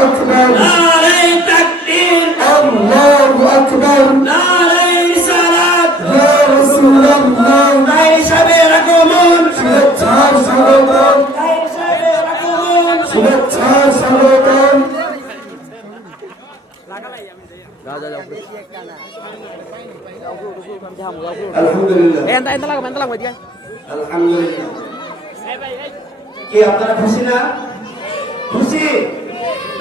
أكبر নারে তাকবীর الله أكبر নারে রিসালাত يا رسول الله তাই সাহেবের আগমন শুভেচ্ছার স্বাগতম তাই সাহেবের আগমন শুভেচ্ছার স্বাগতম আলহামদুলিল্লাহ Entah entah lah, entah lah buat dia. আলহামদুলিল্লাহ কি আপনারা খুশি না খুশি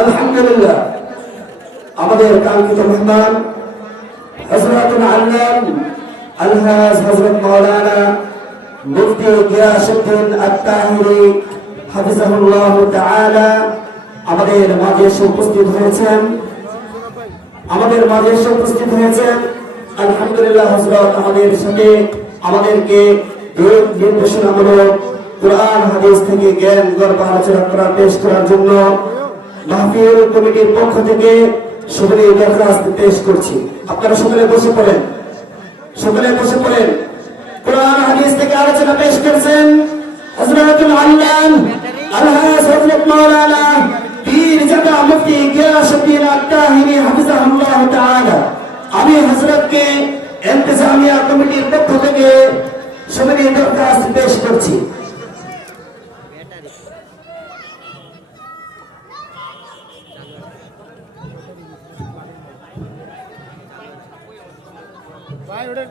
আলহামদুলিল্লাহ। আমাদের কাঙ্ক্ষিত মেহমান আল্লাম আলহাজ হজরত মৌলানা মুফতি হাফিজাহুল্লাহ তাআলা আমাদের মাঝে উপস্থিত হয়েছেন। আমাদের মাঝে উপস্থিত হয়েছেন। আলহামদুলিল্লাহ হজরত আমাদের সাথে আমাদেরকে নির্দেশনামূলক কোরআন, হাদিস থেকে জ্ঞান, গর্ব, আলোচনা করা পেশ করার জন্য মাহফিল কমিটির পক্ষ থেকে সকলে দরখাস্ত পেশ করছি। আপনারা সকলে বসে পড়েন। সকলে বসে পড়েন। কোরআন, হাদিস থেকে আলোচনা পেশ করছেন হযরতুল আল্লাম, আলহাজ হযরত মাওলানা পীর জাদা মুফতি গিয়াসউদ্দিন আত্তাহিরি হাফিজাহুল্লাহ তাআলা। আমি হযরতকে ইন্তেজামিয়া কমিটির পক্ষ থেকে সকলে দরখাস্ত পেশ করছি। ভাই ওটা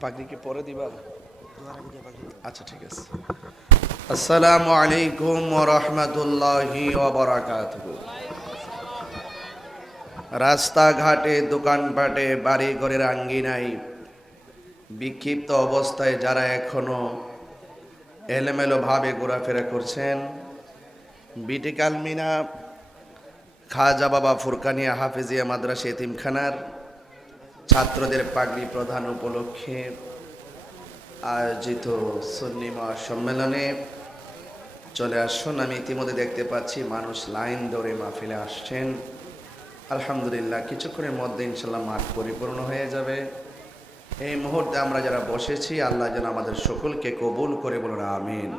পাগড়ি পরে দিবা? আচ্ছা ঠিক আছে। আসসালামু আলাইকুম রাহমাতুল্লাহি রাস্তাঘাটে, দোকানপাটে বাড়ি ঘরের আঙ্গিনায় বিক্ষিপ্ত অবস্থায় যারা এখনও এলোমেলো ভাবে ঘোরাফেরা করছেন, বিটি কালমিনা, খাজা বাবা ফুরকানিয়া হাফিজিয়া মাদ্রাসা এতিমখানার ছাত্রদের পাগড়ি প্রধান উপলক্ষে আয়োজিত সন্নিমা সম্মেলনে চলে আসুন। আমি ইতিমধ্যে দেখতে পাচ্ছি মানুষ লাইন ধরে মাহফিলে আসছেন। আলহামদুলিল্লাহ, কিছুক্ষণের মধ্যে ইনশাল্লাহ মাঠ পরিপূর্ণ হয়ে যাবে। এই মুহূর্তে আমরা যারা বসেছি, আল্লাহ যেন আমাদের সকলকে কবুল করে বলুন আমিন।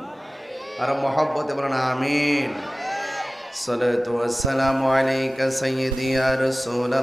আর মহব্বত বলুন আমিন। সালাম আলাইকা সৈয়দিয়া রসুল্লাহ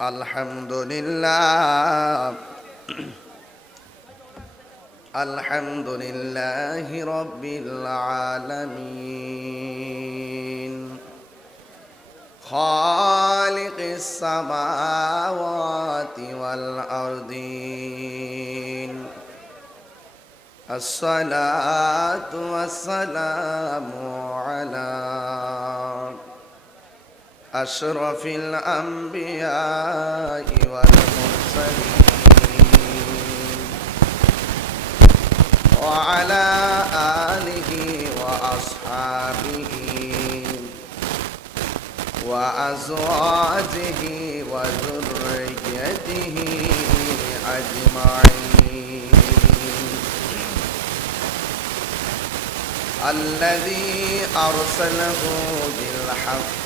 الحمد لله. الحمد لله رب العالمين. خالق السماوات والأرضين. الصلاة والسلام أشرف الأنبياء والمرسلين وعلى آله وأصحابه وأزواجه وذريته أجمعين الذي أرسله بالحق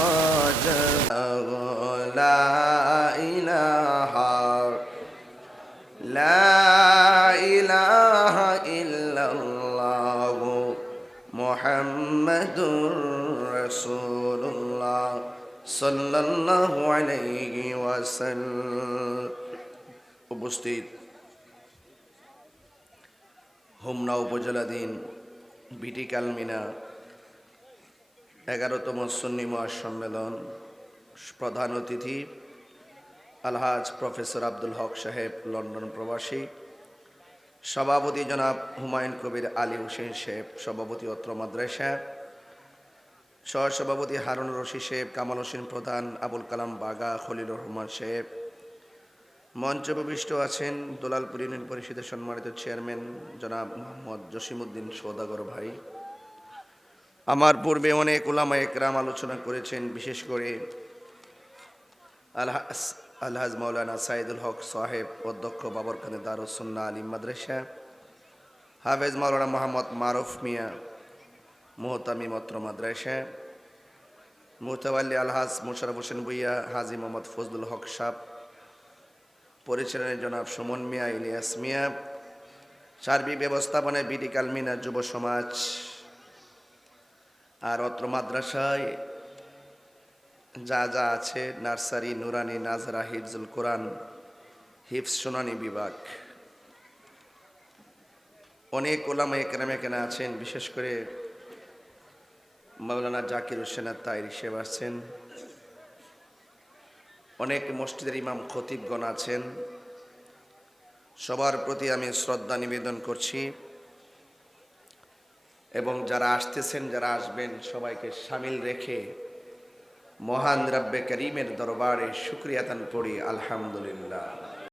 رسول الله صلى الله عليه وسلم উপস্থিত হোমনা উপজেলাধীন বিটি কালমিনা এগারোতম সন্নি মহাসম্মেলন প্রধান অতিথি আলহাজ প্রফেসর আব্দুল হক সাহেব লন্ডন প্রবাসী সভাপতি জনাব হুমায়ুন কবির আলী হোসেন সাহেব সভাপতি অত্র মাদ্রাসা সহসভাপতি হারুন রশি সাহেব কামাল হোসেন প্রধান আবুল কালাম বাগা খলিলুর রহমান সাহেব মঞ্চে উপবিষ্ট আছেন দোলালপুর ইউনিয়ন পরিষদের সম্মানিত চেয়ারম্যান জনাব মোহাম্মদ জসিমউদ্দিন সৌদাগর ভাই। আমার পূর্বে অনেক ওলামা একরাম আলোচনা করেছেন, বিশেষ করে আলহাজ আলহাজ মৌলানা সাইদুল হক সাহেব, অধ্যক্ষ বাবর বাবরখানে দারুসন্না আলী মাদ্রাসা, হাফেজ মৌলানা মোহাম্মদ মারুফ মিয়া মোহতামি মত্র মাদ্রাসা। মুহতাওয়াল্লি আলহাজ মুশারফ হোসেন ভুইয়া, হাজি মোহাম্মদ ফজলুল হক সাহ। পরিচালনায় জনাব সুমন মিয়া, ইলিয়াস মিয়া। সার্বিক ব্যবস্থাপনায় বিডি কালমিনা যুব সমাজ। আর অত্র মাদ্রাসায় যা যা আছে, নার্সারি, নুরানি, নাজরা, হিফজুল কোরআন হিফস সোনানি বিভাগ। অনেক ওলামা একরাম এখানে আছেন, বিশেষ করে মাওলানা জাকির হোসেন তাইর হিসেব আছেন। অনেক মসজিদের ইমাম খতিবগণ আছেন। সবার প্রতি আমি শ্রদ্ধা নিবেদন করছি এবং যারা আসতেছেন, যারা আসবেন, সবাইকে সামিল রেখে মহান রাব্বে করিমের দরবারে শুক্রিয়াতান পড়ি আলহামদুলিল্লাহ।